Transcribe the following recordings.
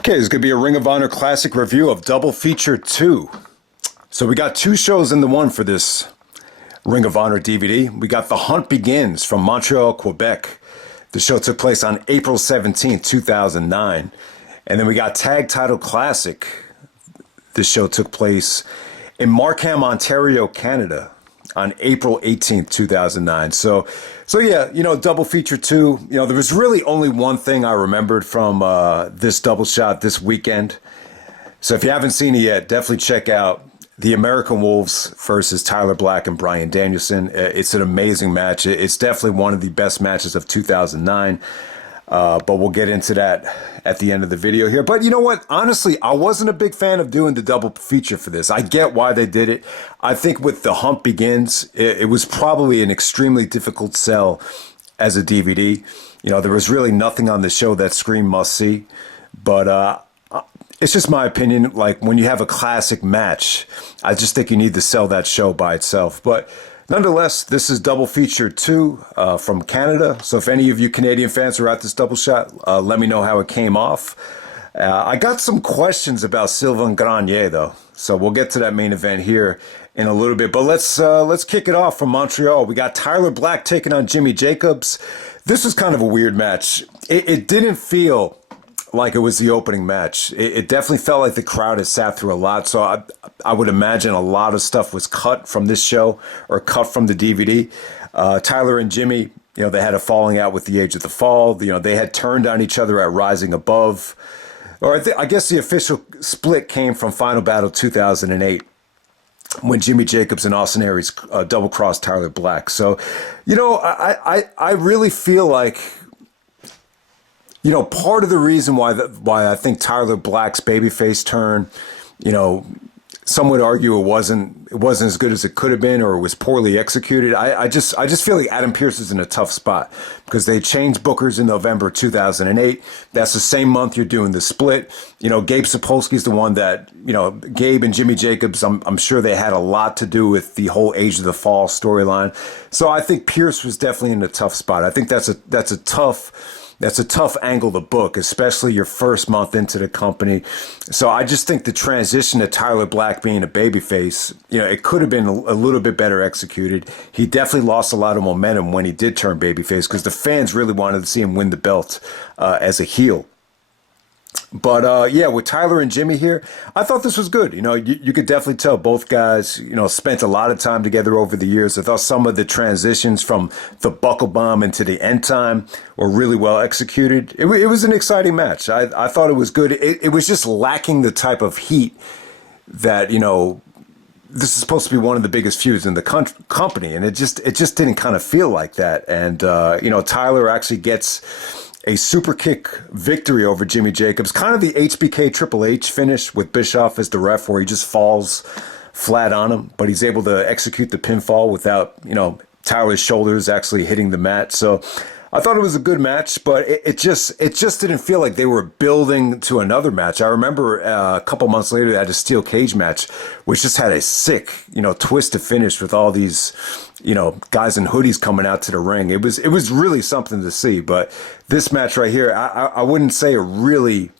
Okay, it's going to be a Ring of Honor Classic review of Double Feature 2. So we got two shows in the one for this Ring of Honor DVD. We got The Hunt Begins from Montreal, Quebec. The show took place on April 17th, 2009. And then we got Tag Title Classic. This show took place in Markham, Ontario, Canada on April 18th, 2009. So yeah, Double Feature 2, there was really only one thing I remembered from this double shot this weekend. So if you haven't seen it yet, definitely check out the American Wolves versus Tyler Black and Bryan Danielson. It's an amazing match. It's definitely one of the best matches of 2009. But we'll get into that at the end of the video here. But you know what? Honestly, I wasn't a big fan of doing the double feature for this. I get why they did it. I think with The Hunt Begins, it was probably an extremely difficult sell as a DVD. There was really nothing on the show that screamed must see. But it's just my opinion. Like, when you have a classic match, I just think you need to sell that show by itself. But nonetheless, this is Double Feature 2 from Canada. So if any of you Canadian fans were at this double shot, let me know how it came off. I got some questions about Sylvan Grenier, though. So we'll get to that main event here in a little bit. But let's kick it off from Montreal. We got Tyler Black taking on Jimmy Jacobs. This was kind of a weird match. It didn't feel like it was the opening match. It definitely felt like the crowd had sat through a lot. So I would imagine a lot of stuff was cut from this show or cut from the DVD. Tyler and Jimmy, they had a falling out with the Age of the Fall. They had turned on each other at Rising Above. Or I guess the official split came from Final Battle 2008 when Jimmy Jacobs and Austin Aries double-crossed Tyler Black. So, I really feel like, part of the reason why I think Tyler Black's babyface turn, some would argue it wasn't as good as it could have been, or it was poorly executed. I just feel like Adam Pearce is in a tough spot because they changed bookers in November 2008. That's the same month you're doing the split. Gabe Sapolsky's the one that, Gabe and Jimmy Jacobs, I'm sure they had a lot to do with the whole Age of the Fall storyline. So I think Pearce was definitely in a tough spot. I think that's a tough angle to book, especially your first month into the company. So I just think the transition to Tyler Black being a babyface, it could have been a little bit better executed. He definitely lost a lot of momentum when he did turn babyface because the fans really wanted to see him win the belt as a heel. But yeah, with Tyler and Jimmy here, I thought this was good. You could definitely tell both guys, spent a lot of time together over the years. I thought some of the transitions from the buckle bomb into the end time were really well executed. It was an exciting match. I thought it was good. It was just lacking the type of heat that, this is supposed to be one of the biggest feuds in the company. And it just didn't kind of feel like that. And, Tyler actually gets a super kick victory over Jimmy Jacobs, kind of the HBK Triple H finish with Bischoff as the ref, where he just falls flat on him, but he's able to execute the pinfall without, Tyler's shoulders actually hitting the mat. So I thought it was a good match, but it just didn't feel like they were building to another match. I remember a couple months later they had a steel cage match, which just had a sick, twist to finish with all these, guys in hoodies coming out to the ring. It was really something to see. But this match right here, I wouldn't say it really,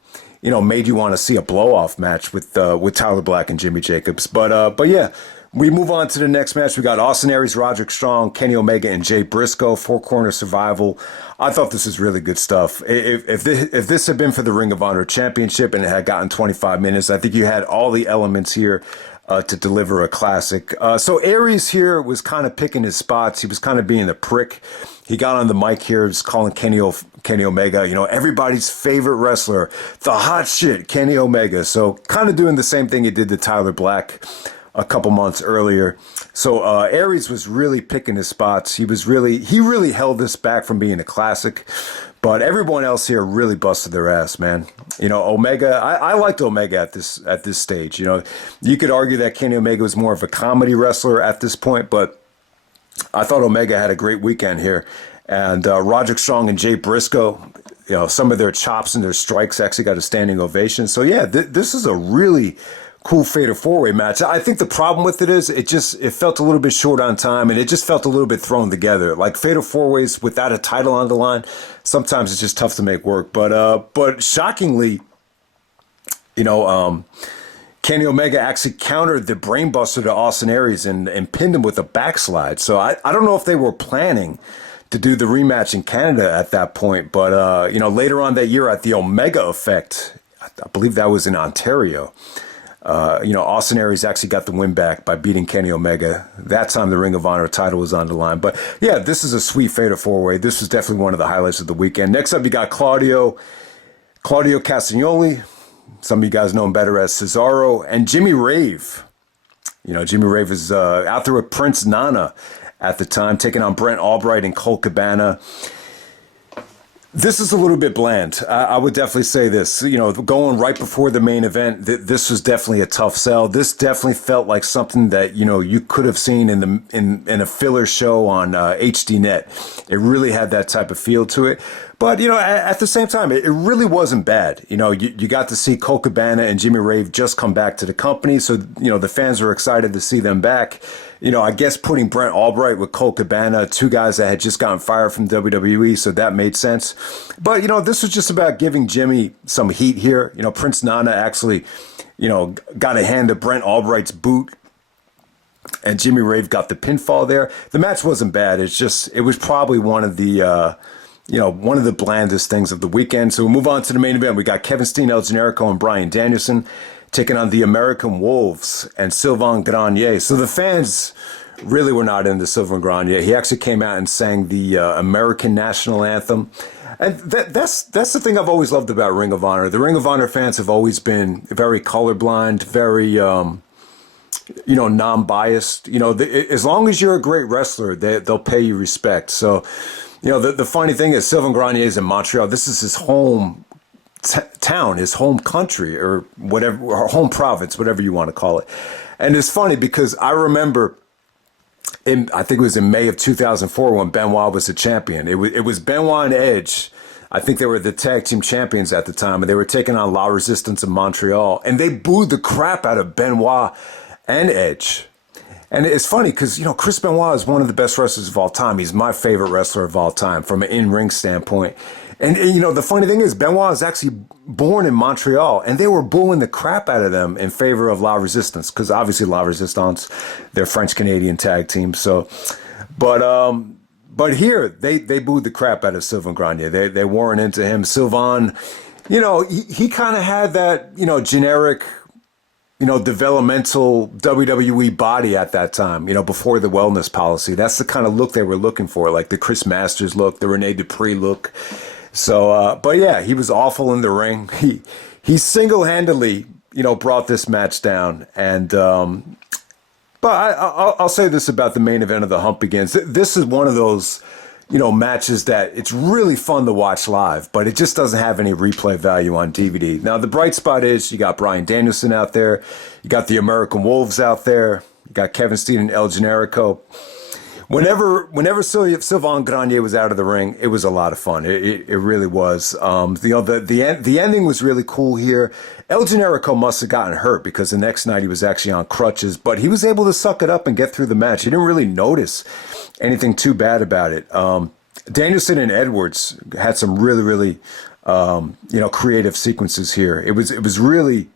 made you want to see a blow-off match with Tyler Black and Jimmy Jacobs. But yeah. We move on to the next match. We got Austin Aries, Roderick Strong, Kenny Omega, and Jay Briscoe, four-corner survival. I thought this was really good stuff. If this had been for the Ring of Honor Championship and it had gotten 25 minutes, I think you had all the elements here to deliver a classic. So Aries here was kind of picking his spots. He was kind of being a prick. He got on the mic here, just calling Kenny Omega, everybody's favorite wrestler, the hot shit, Kenny Omega. So kind of doing the same thing he did to Tyler Black a couple months earlier. So Aries was really picking his spots. He really held this back from being a classic, but everyone else here really busted their ass, man. Omega, I liked Omega at this stage. You could argue that Kenny Omega was more of a comedy wrestler at this point, but I thought Omega had a great weekend here. And Roderick Strong and Jay Briscoe, some of their chops and their strikes actually got a standing ovation. So yeah, this is a really cool fatal four-way match. I think the problem with it is it felt a little bit short on time, and it just felt a little bit thrown together. Like fatal four-ways without a title on the line, sometimes it's just tough to make work. But shockingly, Kenny Omega actually countered the brainbuster to Austin Aries and pinned him with a backslide. So I don't know if they were planning to do the rematch in Canada at that point. But, later on that year at the Omega Effect, I believe that was in Ontario, Austin Aries actually got the win back by beating Kenny Omega. That time the Ring of Honor title was on the line. But, yeah, this is a sweet fatal four-way. This was definitely one of the highlights of the weekend. Next up, you got Claudio Castagnoli. Some of you guys know him better as Cesaro, and Jimmy Rave. Jimmy Rave is out there with Prince Nana at the time, taking on Brent, Albright, and Colt Cabana. This is a little bit bland. I would definitely say this. Going right before the main event, this was definitely a tough sell. This definitely felt like something that you could have seen in a filler show on HDNet. It really had that type of feel to it. But, at the same time, it really wasn't bad. You got to see Colt Cabana and Jimmy Rave just come back to the company. So, the fans were excited to see them back. I guess putting Brent Albright with Colt Cabana, two guys that had just gotten fired from WWE, so that made sense. But, this was just about giving Jimmy some heat here. Prince Nana actually, got a hand of Brent Albright's boot, and Jimmy Rave got the pinfall there. The match wasn't bad. It was probably one of the blandest things of the weekend. So we'll move on to the main event. We got Kevin Steen, El Generico, and Bryan Danielson taking on the American Wolves and Sylvan Grenier. So the fans really were not into Sylvan Grenier. He actually came out and sang the American national anthem. And that's the thing I've always loved about Ring of Honor. The Ring of Honor fans have always been very colorblind, very, non-biased. As long as you're a great wrestler, they'll pay you respect. So, the funny thing is Sylvan Grenier is in Montreal. This is his home town, his home country, or whatever, or home province, whatever you want to call it. And it's funny because I remember I think it was in May of 2004 when Benoit was the champion. It was Benoit and Edge. I think they were the tag team champions at the time, and they were taking on La Resistance in Montreal, and they booed the crap out of Benoit and Edge. And it's funny because, Chris Benoit is one of the best wrestlers of all time. He's my favorite wrestler of all time from an in-ring standpoint. And the funny thing is, Benoit is actually born in Montreal, and they were booing the crap out of them in favor of La Resistance, because obviously La Resistance, they're French-Canadian tag team. So, but here, they booed the crap out of Sylvan Grenier. They weren't into him. Sylvan, he kind of had that, generic, developmental WWE body at that time, before the wellness policy. That's the kind of look they were looking for, like the Chris Masters look, the Rene Dupree look. So, but yeah, he was awful in the ring. He single-handedly, brought this match down. And, but I'll say this about the main event of the Hump Begins. This is one of those, matches that it's really fun to watch live, but it just doesn't have any replay value on DVD. Now, the bright spot is you got Bryan Danielson out there. You got the American Wolves out there. You got Kevin Steen and El Generico. Whenever Sylvan Grenier was out of the ring, it was a lot of fun. It really was. The ending was really cool here. El Generico must have gotten hurt because the next night he was actually on crutches, but he was able to suck it up and get through the match. He didn't really notice anything too bad about it. Danielson and Edwards had some really, really, creative sequences here. It was really,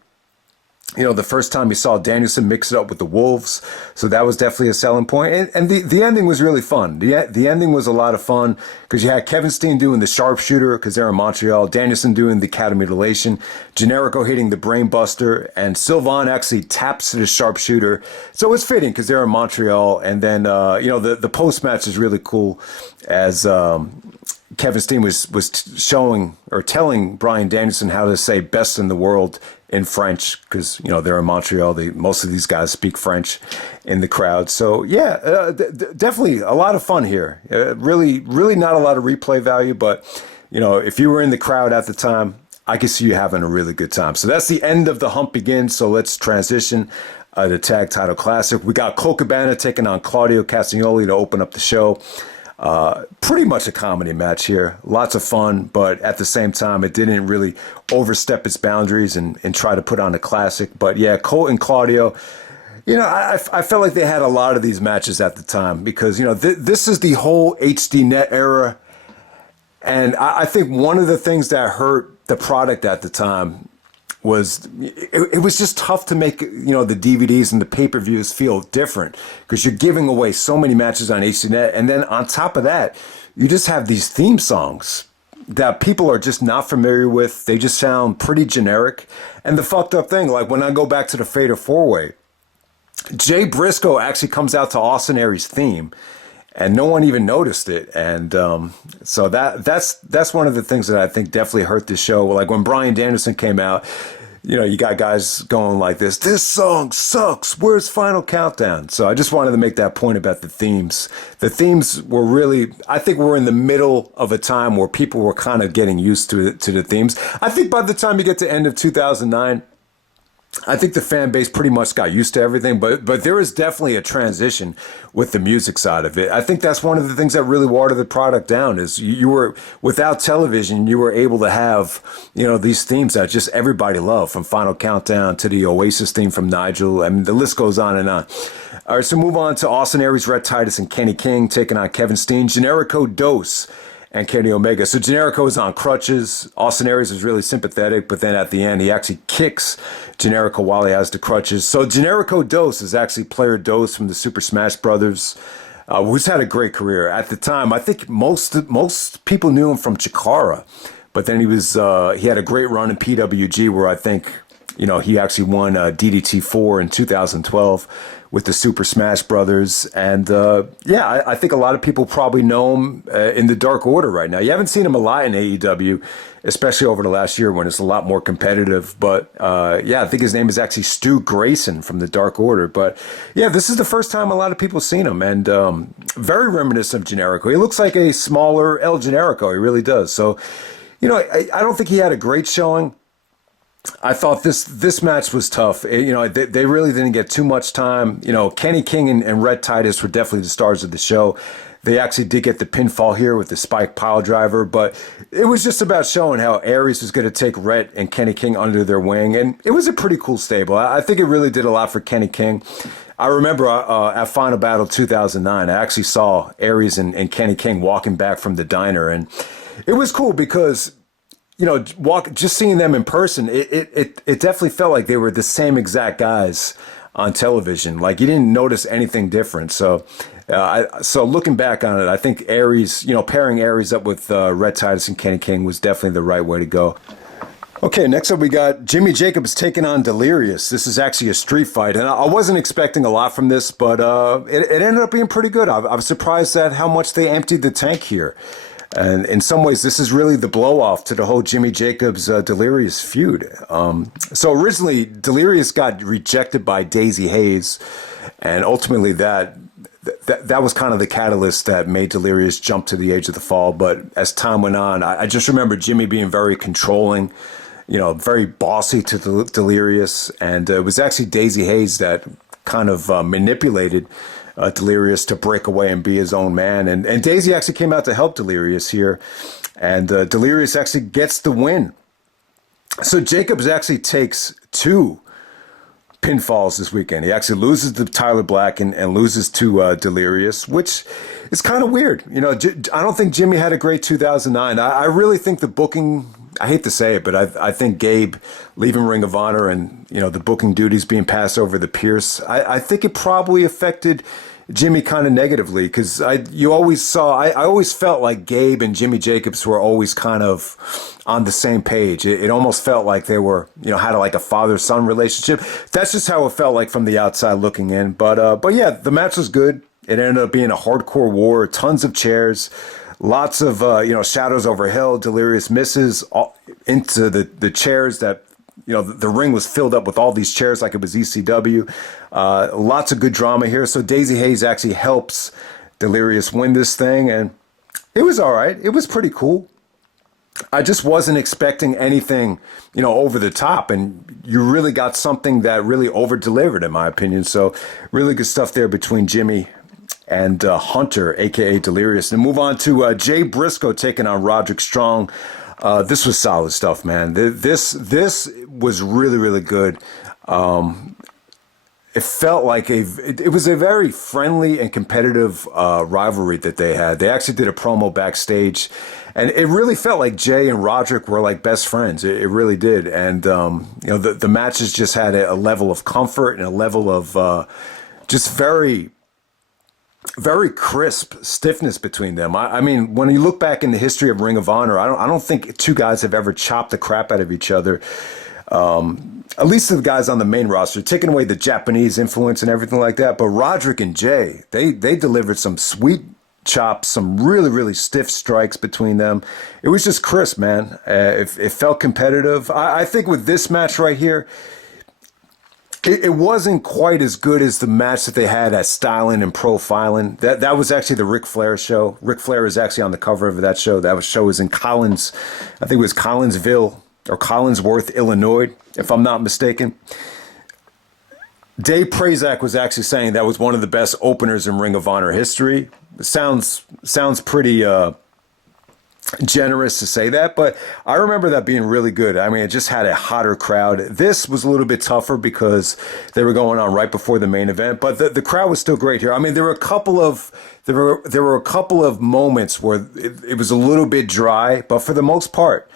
the first time you saw Danielson mix it up with the Wolves. So that was definitely a selling point. And the ending was really fun. The ending was a lot of fun because you had Kevin Steen doing the sharpshooter because they're in Montreal, Danielson doing the cat of mutilation, Generico hitting the brain buster, and Sylvan actually taps to the sharpshooter. So it's fitting because they're in Montreal. And then, the post-match is really cool as Kevin Steen was showing or telling Bryan Danielson how to say best in the world in French because, they're in Montreal. Most of these guys speak French in the crowd. So, yeah, definitely a lot of fun here. Really, really not a lot of replay value, but, if you were in the crowd at the time, I could see you having a really good time. So that's the end of the Hump Begins. So let's transition the Tag Title Classic. We got Colt Cabana taking on Claudio Castagnoli to open up the show. Pretty much a comedy match here. Lots of fun, but at the same time, it didn't really overstep its boundaries and try to put on a classic. But yeah, Colt and Claudio, I felt like they had a lot of these matches at the time because, this is the whole HDNet era. And I think one of the things that hurt the product at the time it was just tough to make, the DVDs and the pay-per-views feel different because you're giving away so many matches on HDNet. And then on top of that, you just have these theme songs that people are just not familiar with. They just sound pretty generic. And the fucked up thing, like when I go back to the Fatal 4-Way, Jay Briscoe actually comes out to Austin Aries' theme, and no one even noticed it. And so that's one of the things that I think definitely hurt the show. Like when Bryan Danielson came out, you got guys going like this song sucks, where's Final Countdown? So I just wanted to make that point about the themes. The themes were really, I think we're in the middle of a time where people were kind of getting used to the themes. I think by the time you get to end of 2009, I think the fan base pretty much got used to everything, but there is definitely a transition with the music side of it. I think that's one of the things that really watered the product down is you were, without television, you were able to have, these themes that just everybody loved, from Final Countdown to the Oasis theme from Nigel. I mean, the list goes on and on. All right, so move on to Austin Aries, Rhett, Titus, and Kenny King taking on Kevin Steen, Generico, Dose, and Kenny Omega. So Generico is on crutches. Austin Aries was really sympathetic, but then at the end, he actually kicks Generico while he has the crutches. So Generico Dose is actually player Dose from the Super Smash Brothers, who's had a great career. At the time, I think most people knew him from Chikara, but then he had a great run in PWG where I think, he actually won DDT 4 in 2012 with the Super Smash Brothers. And I think a lot of people probably know him in the Dark Order right now. You haven't seen him a lot in AEW, especially over the last year when it's a lot more competitive. But I think his name is actually Stu Grayson from the Dark Order. But yeah, this is the first time a lot of people have seen him, and very reminiscent of Generico. He looks like a smaller El Generico. He really does. So, I don't think he had a great showing. I thought this match was tough. They really didn't get too much time. Kenny King and Rhett Titus were definitely the stars of the show. They actually did get the pinfall here with the spike pile driver, but it was just about showing how Aries was going to take Rhett and Kenny King under their wing, and it was a pretty cool stable. I think it really did a lot for Kenny King. I remember at Final Battle 2009, I actually saw Aries and Kenny King walking back from the diner, and it was cool because just seeing them in person, it definitely felt like they were the same exact guys on television. Like you didn't notice anything different. So, looking back on it, I think Aries, pairing Aries up with Rhett Titus and Kenny King was definitely the right way to go. Okay, next up we got Jimmy Jacobs taking on Delirious. This is actually a street fight, and I wasn't expecting a lot from this, but it ended up being pretty good. I was surprised at how much they emptied the tank here. And in some ways, this is really the blow-off to the whole Jimmy Jacobs Delirious feud. So originally, Delirious got rejected by Daisy Hayes, and ultimately that was kind of the catalyst that made Delirious jump to the edge of the fall. But as time went on, I just remember Jimmy being very controlling, very bossy to Delirious, and it was actually Daisy Hayes that kind of manipulated Delirious to break away and be his own man. And Daisy actually came out to help Delirious here. And Delirious actually gets the win. So Jacobs actually takes 2 pinfalls this weekend. He actually loses to Tyler Black and loses to Delirious, which is kind of weird. I don't think Jimmy had a great 2009. I really think the booking, I hate to say it, but I think Gabe leaving Ring of Honor and, the booking duties being passed over to Pierce, I think it probably affected Jimmy kind of negatively because I always felt like Gabe and Jimmy Jacobs were always kind of on the same page. It almost felt like they were, had like a father-son relationship. That's just how it felt like from the outside looking in. But yeah, the match was good. It ended up being a hardcore war, tons of chairs. Lots of, shadows over hill. Delirious misses into the chairs that, the ring was filled up with all these chairs like it was ECW. Lots of good drama here. So Daisy Hayes actually helps Delirious win this thing. And it was all right. It was pretty cool. I just wasn't expecting anything, over the top. And you really got something that really over-delivered, in my opinion. So really good stuff there between Jimmy and Hunter, a.k.a. Delirious. And move on to Jay Briscoe taking on Roderick Strong. This was solid stuff, man. This was really, really good. it felt like it was a very friendly and competitive rivalry that they had. They actually did a promo backstage, and it really felt like Jay and Roderick were like best friends. It really did. And the matches just had a level of comfort and a level of just very, very crisp stiffness between them. I mean, when you look back in the history of Ring of Honor, I don't think two guys have ever chopped the crap out of each other. At least the guys on the main roster, taking away the Japanese influence and everything like that. But Roderick and Jay, they delivered some sweet chops, some really, really stiff strikes between them. It was just crisp, man. It felt competitive. I think with this match right here, it wasn't quite as good as the match that they had at Styling and Profiling. That was actually the Ric Flair show. Ric Flair is actually on the cover of that show. That show was in Collins, I think it was Collinsville or Collinsworth, Illinois, if I'm not mistaken. Dave Prazak was actually saying that was one of the best openers in Ring of Honor history. It sounds pretty generous to say that, but I remember that being really good. I mean, it just had a hotter crowd. This was a little bit tougher because they were going on right before the main event, but the crowd was still great here. I mean, there were a couple of moments where it was a little bit dry, but for the most part,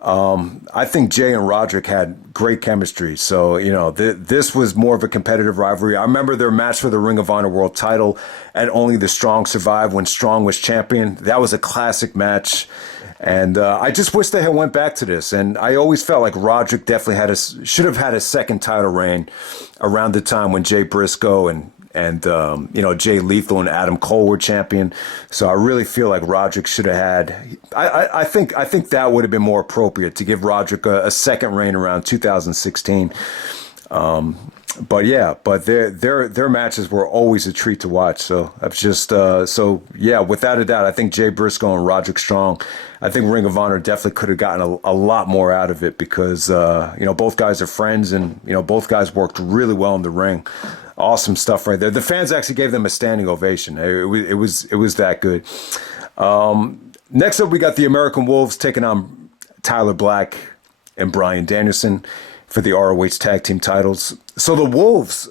I think Jay and Roderick had great chemistry. So, this was more of a competitive rivalry. I remember their match for the Ring of Honor World title and Only the Strong Survive when Strong was champion. That was a classic match. And I just wish they had went back to this. And I always felt like Roderick definitely should have had a second title reign around the time when Jay Briscoe and Jay Lethal and Adam Cole were champion. So I really feel like Roderick should have had. I think that would have been more appropriate to give Roderick a second reign around 2016. But their matches were always a treat to watch. So I've just without a doubt, I think Jay Briscoe and Roderick Strong. I think Ring of Honor definitely could have gotten a lot more out of it because both guys are friends and both guys worked really well in the ring. Awesome stuff right there. The fans actually gave them a standing ovation. It was that good. Next up, we got the American Wolves taking on Tyler Black and Bryan Danielson for the ROH tag team titles. So the Wolves,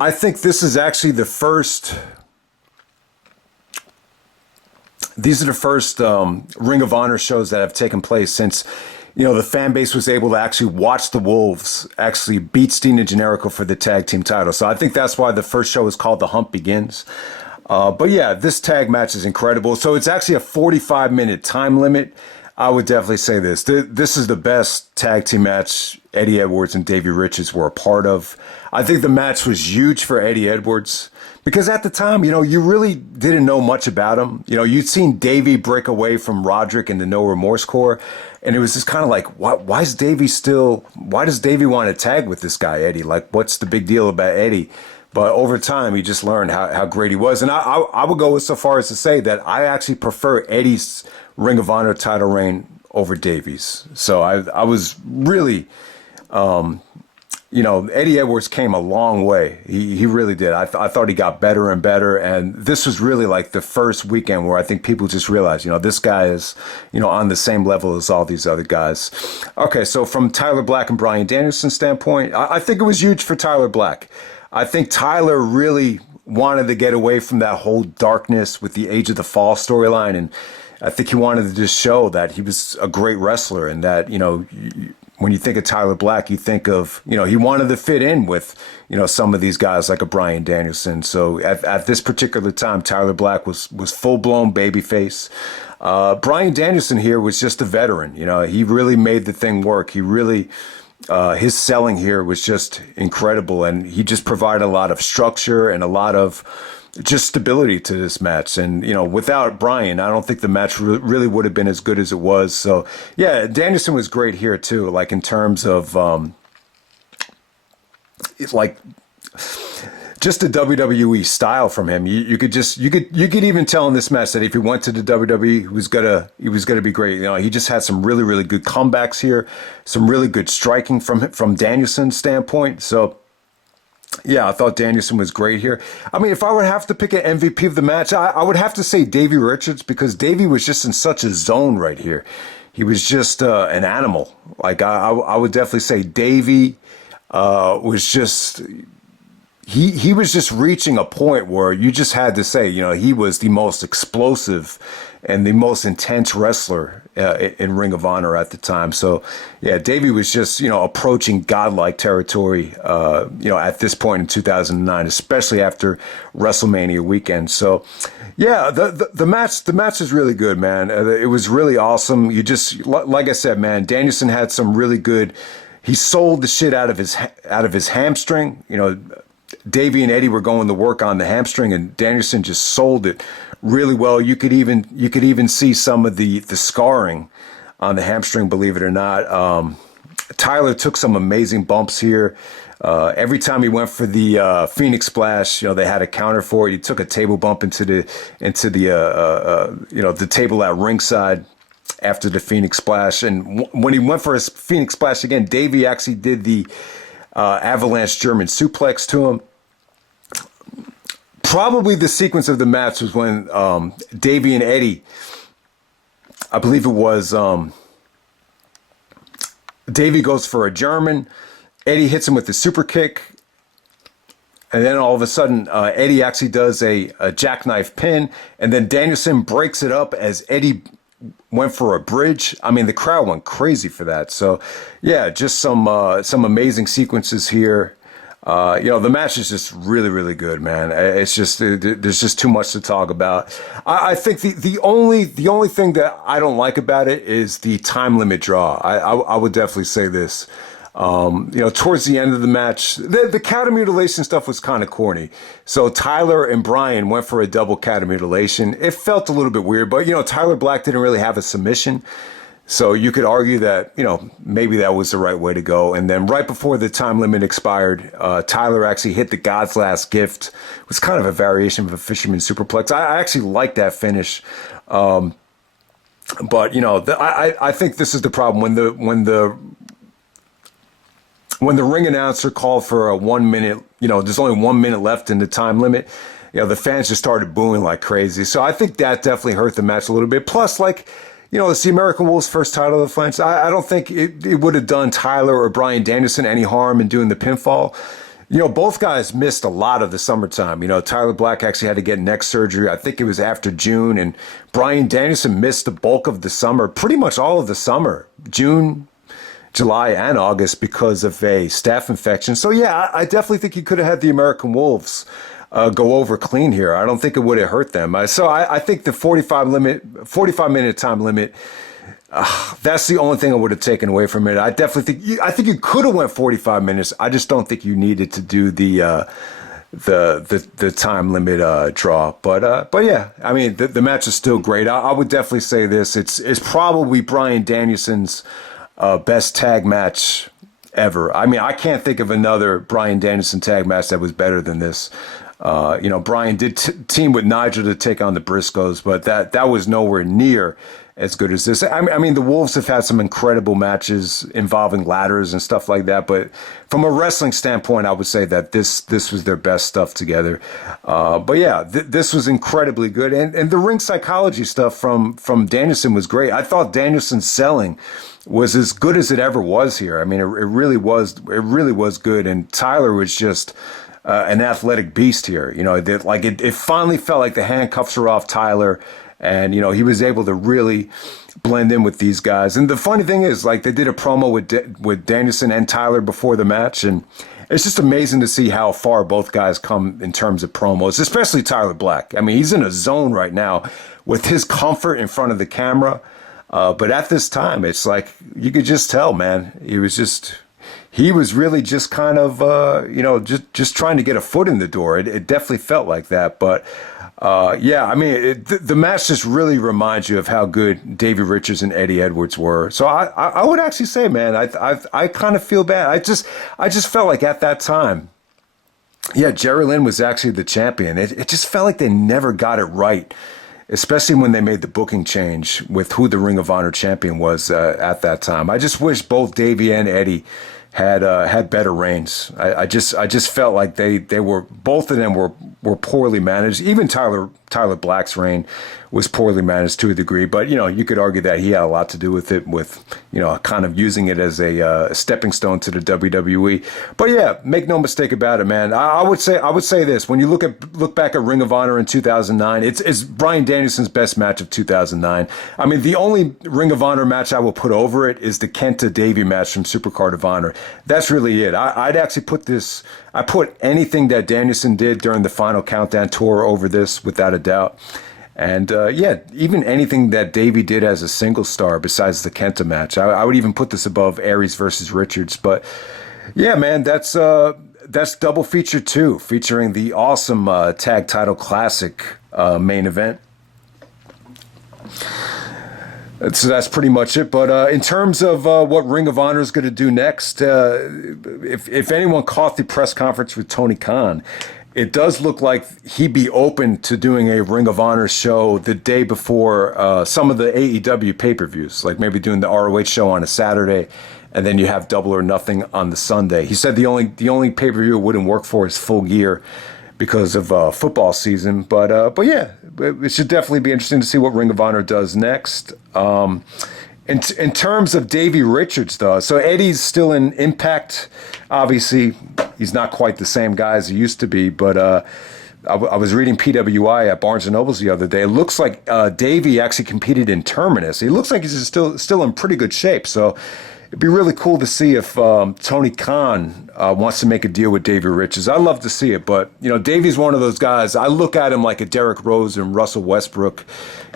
I think this is actually the first. These are the first Ring of Honor shows that have taken place since. The fan base was able to actually watch the Wolves actually beat Steen and Generico for the tag team title. So I think that's why the first show is called The Hump Begins. But yeah, this tag match is incredible. So it's actually a 45-minute time limit. I would definitely say this. This is the best tag team match Eddie Edwards and Davey Richards were a part of. I think the match was huge for Eddie Edwards because at the time, you really didn't know much about him. You'd seen Davey break away from Roderick in the No Remorse Corps. And it was just kind of like, why does Davey want to tag with this guy, Eddie? Like, what's the big deal about Eddie? But over time, he just learned how great he was. And I would go so far as to say that I actually prefer Eddie's Ring of Honor title reign over Davey's. So I was really, Eddie Edwards came a long way. He really did. I thought he got better and better. And this was really like the first weekend where I think people just realized, this guy is, on the same level as all these other guys. Okay, so from Tyler Black and Bryan Danielson's standpoint, I think it was huge for Tyler Black. I think Tyler really wanted to get away from that whole darkness with the Age of the Fall storyline. And I think he wanted to just show that he was a great wrestler and that, when you think of Tyler Black, you think of, he wanted to fit in with, some of these guys like a Bryan Danielson. So at this particular time, Tyler Black was full-blown babyface. Bryan Danielson here was just a veteran. He really made the thing work. He really, his selling here was just incredible. And he just provided a lot of structure and a lot of just stability to this match. And, without Bryan, I don't think the match really would have been as good as it was. So, yeah, Danielson was great here, too, like in terms of, just the WWE style from him. You could even tell in this match that if he went to the WWE, he was gonna be great. He just had some really, really good comebacks here, some really good striking from Danielson's standpoint. So, yeah, I thought Danielson was great here. I mean, if I would have to pick an MVP of the match, I would have to say Davey Richards because Davey was just in such a zone right here. He was just an animal. Like, I would definitely say Davey, was just he was just reaching a point where you just had to say, he was the most explosive and the most intense wrestler in Ring of Honor at the time. So, yeah, Davey was just, approaching godlike territory, at this point in 2009, especially after WrestleMania weekend. So, yeah, the match is really good, man. It was really awesome. You just, like I said, man, Danielson had some really good. He sold the shit out of his hamstring. Davey and Eddie were going to work on the hamstring, and Danielson just sold it really well. You could even see some of the scarring on the hamstring, believe it or not. Tyler took some amazing bumps here. Every time he went for the Phoenix Splash, they had a counter for it. He took a table bump into the table at ringside after the Phoenix Splash. And when he went for his Phoenix Splash again, Davey actually did the avalanche German suplex to him. Probably the sequence of the match was when Davey and Eddie, I believe it was, Davey goes for a German, Eddie hits him with the super kick, and then all of a sudden Eddie actually does a jackknife pin, and then Danielson breaks it up as Eddie went for a bridge. I mean, the crowd went crazy for that. So, yeah, just some amazing sequences here. The match is just really, really good, man. It's just there's just too much to talk about. I think the only thing that I don't like about it is the time limit draw. I would definitely say this. Towards the end of the match, the cattle mutilation stuff was kind of corny. So Tyler and Bryan went for a double cattle mutilation. It felt a little bit weird, but Tyler Black didn't really have a submission. So you could argue that, maybe that was the right way to go. And then right before the time limit expired, Tyler actually hit the God's Last Gift. It was kind of a variation of a fisherman superplex. I actually like that finish. But, I think this is the problem. When the ring announcer called for a 1 minute, there's only 1 minute left in the time limit, the fans just started booing like crazy. So I think that definitely hurt the match a little bit. Plus, it's the American Wolves' first title defense. I don't think it would have done Tyler or Bryan Danielson any harm in doing the pinfall. Both guys missed a lot of the summertime. Tyler Black actually had to get neck surgery. I think it was after June. And Bryan Danielson missed the bulk of the summer, pretty much all of the summer, June, July, and August because of a staph infection. So, yeah, I definitely think you could have had the American Wolves go over clean here. I don't think it would have hurt them. So I think the 45-minute time limit, that's the only thing I would have taken away from it. I definitely think you could have went 45 minutes. I just don't think you needed to do the time limit draw. But yeah, I mean the match is still great. I would definitely say this. It's probably Bryan Danielson's best tag match ever. I mean, I can't think of another Bryan Danielson tag match that was better than this. Bryan did team with Nigel to take on the Briscoes, but that was nowhere near as good as this. I mean, the Wolves have had some incredible matches involving ladders and stuff like that, but from a wrestling standpoint, I would say that this was their best stuff together. But yeah, this was incredibly good, and the ring psychology stuff from Danielson was great. I thought Danielson's selling was as good as it ever was here. I mean, it really was good, and Tyler was just an athletic beast here. It finally felt like the handcuffs were off Tyler, and he was able to really blend in with these guys. And the funny thing is, they did a promo with Danielson and Tyler before the match, and it's just amazing to see how far both guys come in terms of promos, especially Tyler Black. I mean, he's in a zone right now with his comfort in front of the camera. But at this time, it's like you could just tell, man, he was really just kind of, just trying to get a foot in the door. It definitely felt like that. But, yeah, I mean, the match just really reminds you of how good Davey Richards and Eddie Edwards were. So I would actually say, man, I kind of feel bad. I just felt like at that time, yeah, Jerry Lynn was actually the champion. It just felt like they never got it right, especially when they made the booking change with who the Ring of Honor champion was at that time. I just wish both Davey and Eddie had better reigns. I just felt like they were, both of them were poorly managed. Even Tyler Tyler Black's reign was poorly managed to a degree, but you could argue that he had a lot to do with it, with kind of using it as a stepping stone to the WWE. But yeah, make no mistake about it, man. I would say this: when you look back at Ring of Honor in 2009, it's Bryan Danielson's best match of 2009. I mean, the only Ring of Honor match I will put over it is the Kenta Davey match from Supercard of Honor. That's really it. I'd actually I put anything that Danielson did during the Final Countdown tour over this, without a doubt. And even anything that Davey did as a single star besides the Kenta match, I would even put this above Aries versus Richards. But yeah, man, that's Double Feature 2, featuring the awesome Tag Title Classic main event. So that's pretty much it. But in terms of what Ring of Honor is going to do next, if anyone caught the press conference with Tony Khan, it does look like he'd be open to doing a Ring of Honor show the day before some of the AEW pay-per-views, like maybe doing the ROH show on a Saturday, and then you have Double or Nothing on the Sunday. He said the only pay-per-view it wouldn't work for is Full Gear because of football season. But yeah, it should definitely be interesting to see what Ring of Honor does next. In terms of Davey Richards, though, so Eddie's still in Impact. Obviously, he's not quite the same guy as he used to be, but I was reading PWI at Barnes & Noble's the other day. It looks like Davey actually competed in Terminus. He looks like he's still in pretty good shape, so it'd be really cool to see if Tony Khan wants to make a deal with Davey Richards. I'd love to see it, but Davey's one of those guys. I look at him like a Derrick Rose and Russell Westbrook.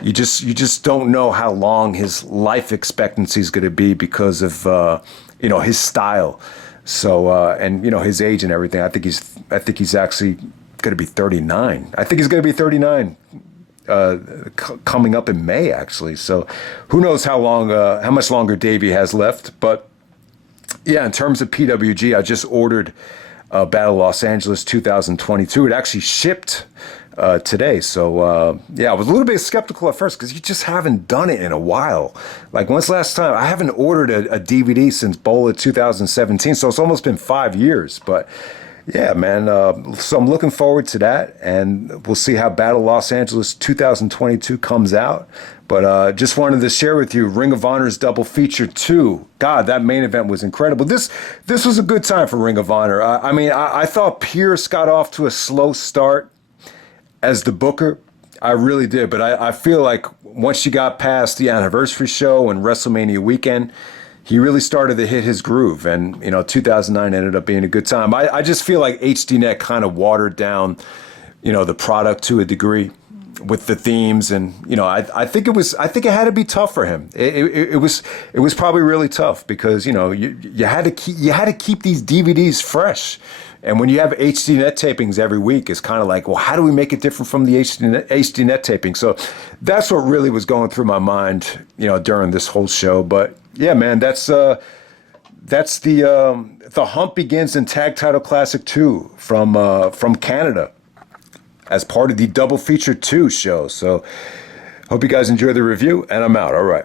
You just don't know how long his life expectancy is going to be because of his style. So and his age and everything. I think he's actually going to be 39. I think he's going to be 39. Coming up in May, actually. So who knows how much longer Davey has left. But yeah, in terms of PWG, I just ordered Battle Los Angeles 2022. It actually shipped today. So yeah, I was a little bit skeptical at first because you just haven't done it in a while. Like, when's the last time? I haven't ordered a DVD since Bola 2017. So it's almost been 5 years. But yeah, man. So I'm looking forward to that, and we'll see how Battle Los Angeles 2022 comes out. But just wanted to share with you Ring of Honor's Double Feature 2. God, that main event was incredible. This was a good time for Ring of Honor. I thought Pierce got off to a slow start as the booker. I really did, but I feel like once you got past the anniversary show and WrestleMania weekend, he really started to hit his groove, and 2009 ended up being a good time. I just feel like HDNet kind of watered down, the product to a degree with the themes, and I think it had to be tough for him. It was probably really tough because you had to keep these DVDs fresh. And when you have HDNet tapings every week, it's kind of like, well, how do we make it different from the HDNet taping? So that's what really was going through my mind, during this whole show. But yeah, man, that's the hump begins in Tag Title Classic 2 from Canada as part of the Double Feature 2 show. So hope you guys enjoy the review, and I'm out. All right.